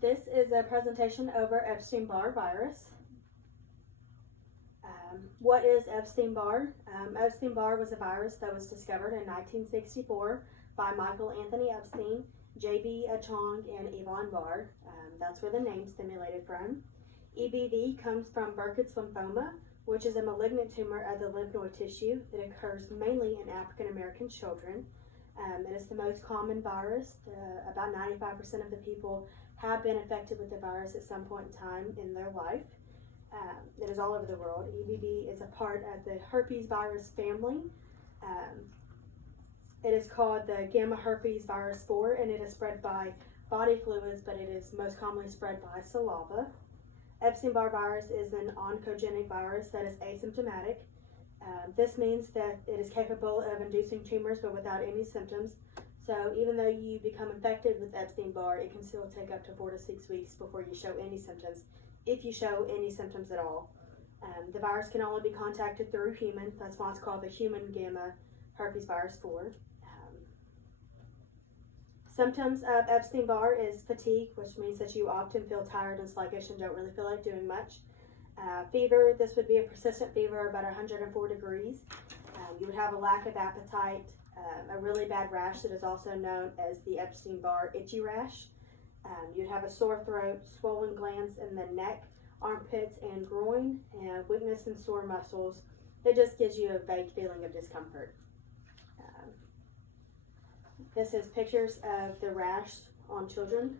This is a presentation over Epstein-Barr virus. What is Epstein-Barr? Epstein-Barr was a virus that was discovered in 1964 by Michael Anthony Epstein, J.B. Chong, and Yvonne Barr. That's where the name stimulated from. EBV comes from Burkitt's lymphoma, which is a malignant tumor of the lymph node tissue that occurs mainly in African American children. It is the most common virus. About 95% of the people have been infected with the virus at some point in time in their life. It is all over the world. EBV is a part of the herpes virus family. It is called the gamma herpes virus 4, and it is spread by body fluids, but it is most commonly spread by saliva. Epstein-Barr virus is an oncogenic virus that is asymptomatic. This means that it is capable of inducing tumors but without any symptoms. So even though you become infected with Epstein-Barr, it can still take up to 4 to 6 weeks before you show any symptoms, if you show any symptoms at all. The virus can only be contacted through humans. That's why it's called the human gamma herpes virus 4. Symptoms of Epstein-Barr is fatigue, which means that you often feel tired and sluggish and don't really feel like doing much. Fever, this would be a persistent fever about 104 degrees. You would have a lack of appetite, a really bad rash that is also known as the Epstein-Barr itchy rash. You'd have a sore throat, swollen glands in the neck, armpits, and groin, and weakness in sore muscles. It just gives you a vague feeling of discomfort. This is pictures of the rash on children.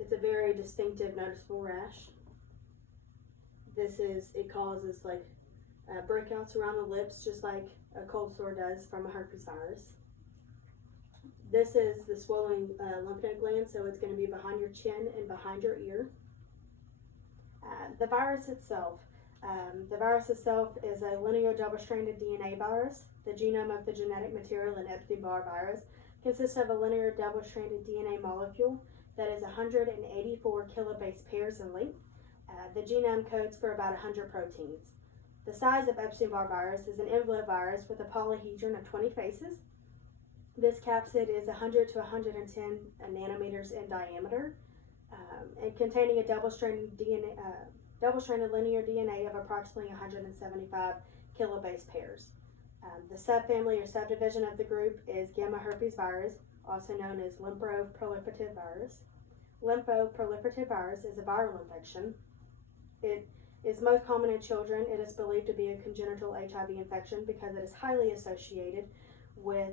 It's a very distinctive, noticeable rash. It causes like breakouts around the lips, just like a cold sore does from a herpes virus. This is the swollen lymph node gland, so it's going to be behind your chin and behind your ear. The virus itself. The virus itself is a linear double-stranded DNA virus. The genome of the genetic material in Epstein-Barr virus consists of a linear double-stranded DNA molecule that is 184 kilobase pairs in length. The genome codes for about 100 proteins. The size of Epstein-Barr virus is an envelope virus with a polyhedron of 20 faces. This capsid is 100 to 110 nanometers in diameter, and containing a double-stranded linear DNA of approximately 175 kilobase pairs. The subfamily or subdivision of the group is gamma herpes virus, also known as lymphoproliferative virus. Lymphoproliferative virus is a viral infection. It is most common in children. It is believed to be a congenital HIV infection because it is highly associated with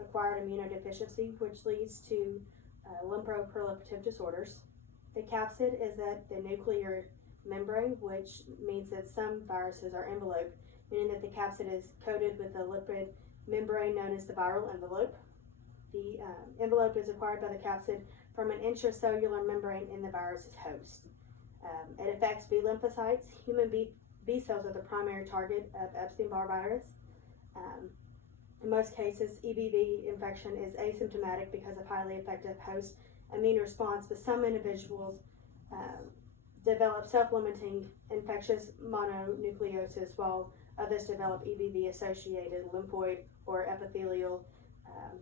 acquired immunodeficiency, which leads to lymphoproliferative disorders. The capsid is at the nuclear membrane, which means that some viruses are enveloped, meaning that the capsid is coated with a lipid membrane known as the viral envelope. The envelope is acquired by the capsid from an intracellular membrane in the virus's host. It affects B lymphocytes. Human B cells are the primary target of Epstein-Barr virus. In most cases, EBV infection is asymptomatic because of highly effective host immune response, but some individuals develop self-limiting infectious mononucleosis, while others develop EBV-associated lymphoid or epithelial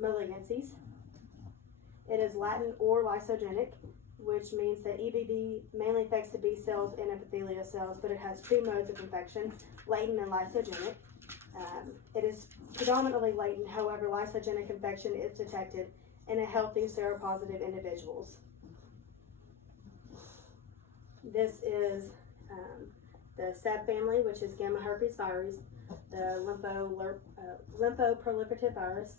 malignancies. It is latent or lysogenic, which means that EBV mainly affects the B cells and epithelial cells, but it has two modes of infection, latent and lysogenic. It is predominantly latent, however, lysogenic infection is detected in a healthy seropositive individuals. This is the subfamily, which is gamma herpes virus, the lymphoproliferative virus.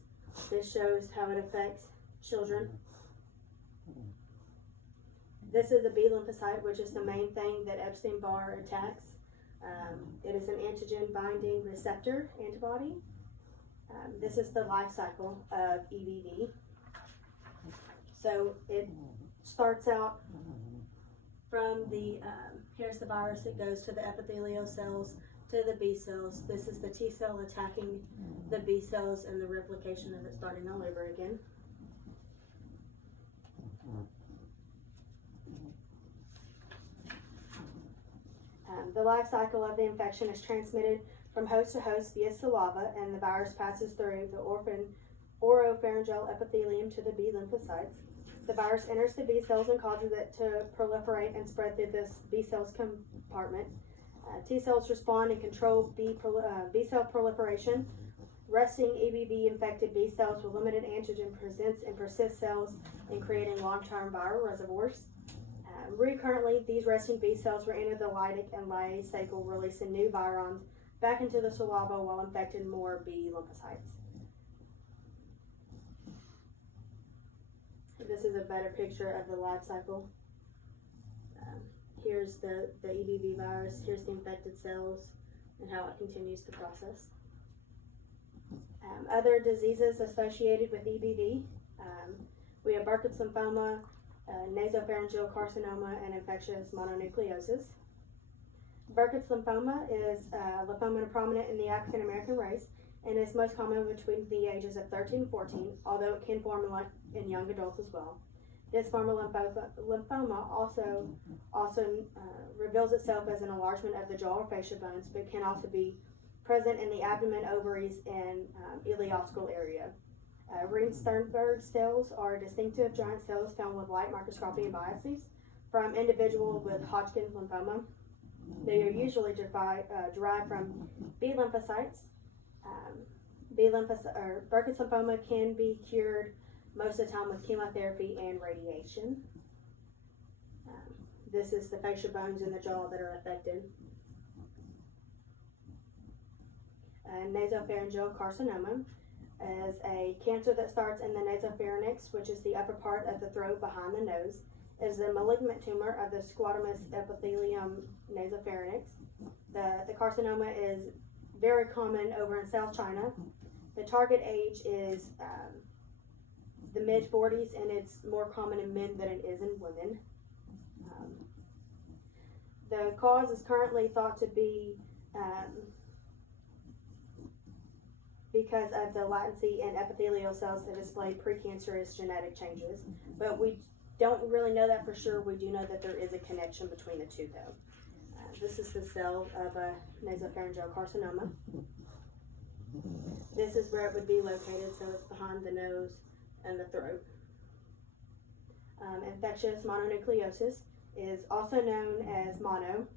This shows how it affects children. This is a B lymphocyte, which is the main thing that Epstein-Barr attacks. It is an antigen binding receptor antibody. This is the life cycle of EBV. So it starts out from the, here's the virus, it goes to the epithelial cells, to the B cells. This is the T cell attacking the B cells and the replication of it starting all over again. The life cycle of the infection is transmitted from host to host via saliva, and the virus passes through the oropharyngeal epithelium to the B lymphocytes. The virus enters the B cells and causes it to proliferate and spread through this B cells compartment. T cells respond and control B cell proliferation. Resting EBV-infected B cells with limited antigen presents and persist cells in creating long-term viral reservoirs. Recurrently, these resting B cells will enter the lytic and lyase cycle, releasing new virons back into the saliva while infecting more B lymphocytes. This is a better picture of the life cycle. Here's the EBV virus, here's the infected cells, and how it continues the process. Other diseases associated with EBV, we have Burkitt's lymphoma, nasopharyngeal carcinoma, and infectious mononucleosis. Burkitt's lymphoma is lymphoma prominent in the African American race and is most common between the ages of 13 and 14, although it can form in young adults as well. This form of lymphoma also reveals itself as an enlargement of the jaw or fascia bones, but can also be present in the abdomen, ovaries, and ileocecal area. Reed-Sternberg cells are distinctive giant cells found with light microscopy and biopsies from individuals with Hodgkin's lymphoma. They are usually derived from B lymphocytes. Burkitt's lymphoma can be cured most of the time with chemotherapy and radiation. This is the fascia bones in the jaw that are affected. Nasopharyngeal carcinoma is a cancer that starts in the nasopharynx, which is the upper part of the throat behind the nose. It is a malignant tumor of the squamous epithelium nasopharynx. The carcinoma is very common over in South China. The target age is the mid-40s, and it's more common in men than it is in women. The cause is currently thought to be because of the latency in epithelial cells that display precancerous genetic changes. But we don't really know that for sure. We do know that there is a connection between the two, though. This is the cell of a nasopharyngeal carcinoma. This is where it would be located, so it's behind the nose and the throat. Infectious mononucleosis is also known as mono.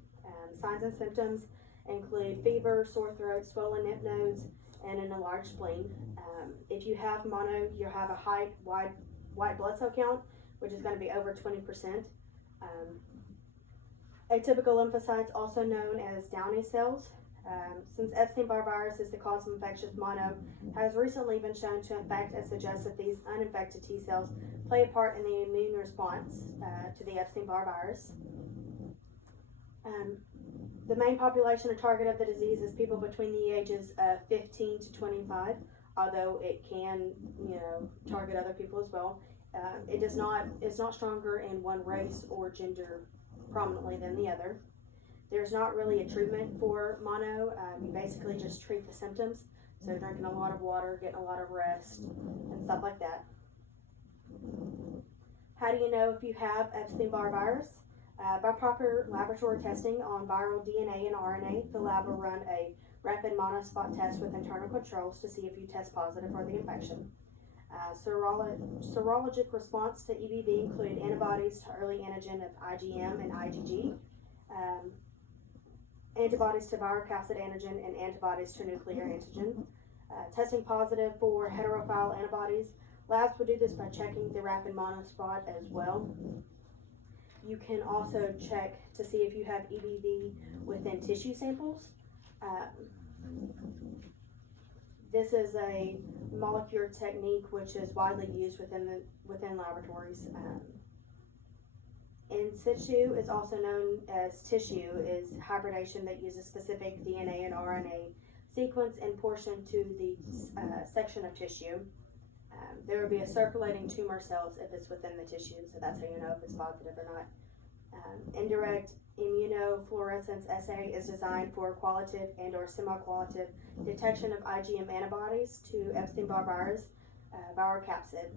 Signs and symptoms include fever, sore throat, swollen lymph nodes, and an enlarged spleen. If you have mono, you have a high white blood cell count, which is going to be over 20%. Atypical lymphocytes, also known as Downey cells. Since Epstein-Barr virus is the cause of infectious mono, has recently been shown to infect and suggests that these uninfected T cells play a part in the immune response to the Epstein-Barr virus. The main population or target of the disease is people between the ages of 15 to 25, although it can, target other people as well. It's not stronger in one race or gender prominently than the other. There's not really a treatment for mono. You basically just treat the symptoms. So drinking a lot of water, getting a lot of rest, and stuff like that. How do you know if you have Epstein-Barr virus? By proper laboratory testing on viral DNA and RNA, the lab will run a rapid monospot test with internal controls to see if you test positive for the infection. Serologic response to EBV include antibodies to early antigen of IgM and IgG, antibodies to viral capsid antigen, and antibodies to nuclear antigen. Testing positive for heterophile antibodies, labs will do this by checking the rapid monospot as well. You can also check to see if you have EBV within tissue samples. This is a molecular technique which is widely used within laboratories. In situ is also known as tissue, is hybridization that uses specific DNA and RNA sequence and portion to the section of tissue. There will be a circulating tumor cells if it's within the tissue, so that's how you know if it's positive or not. Indirect immunofluorescence assay is designed for qualitative and or semi-qualitative detection of IgM antibodies to Epstein-Barr virus viral capsid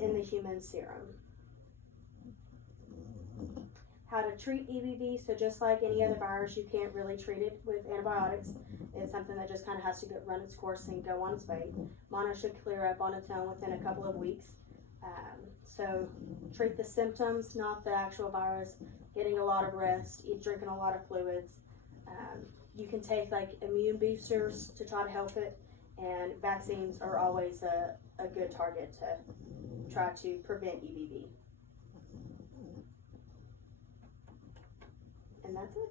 in the human serum. How to treat EBV, so just like any other virus, you can't really treat it with antibiotics. It's something that just kind of has to run its course and go on its way. Mono should clear up on its own within a couple of weeks. So treat the symptoms, not the actual virus. Getting a lot of rest, drinking a lot of fluids. You can take like immune boosters to try to help it, and vaccines are always a good target to try to prevent EBV. And that's it.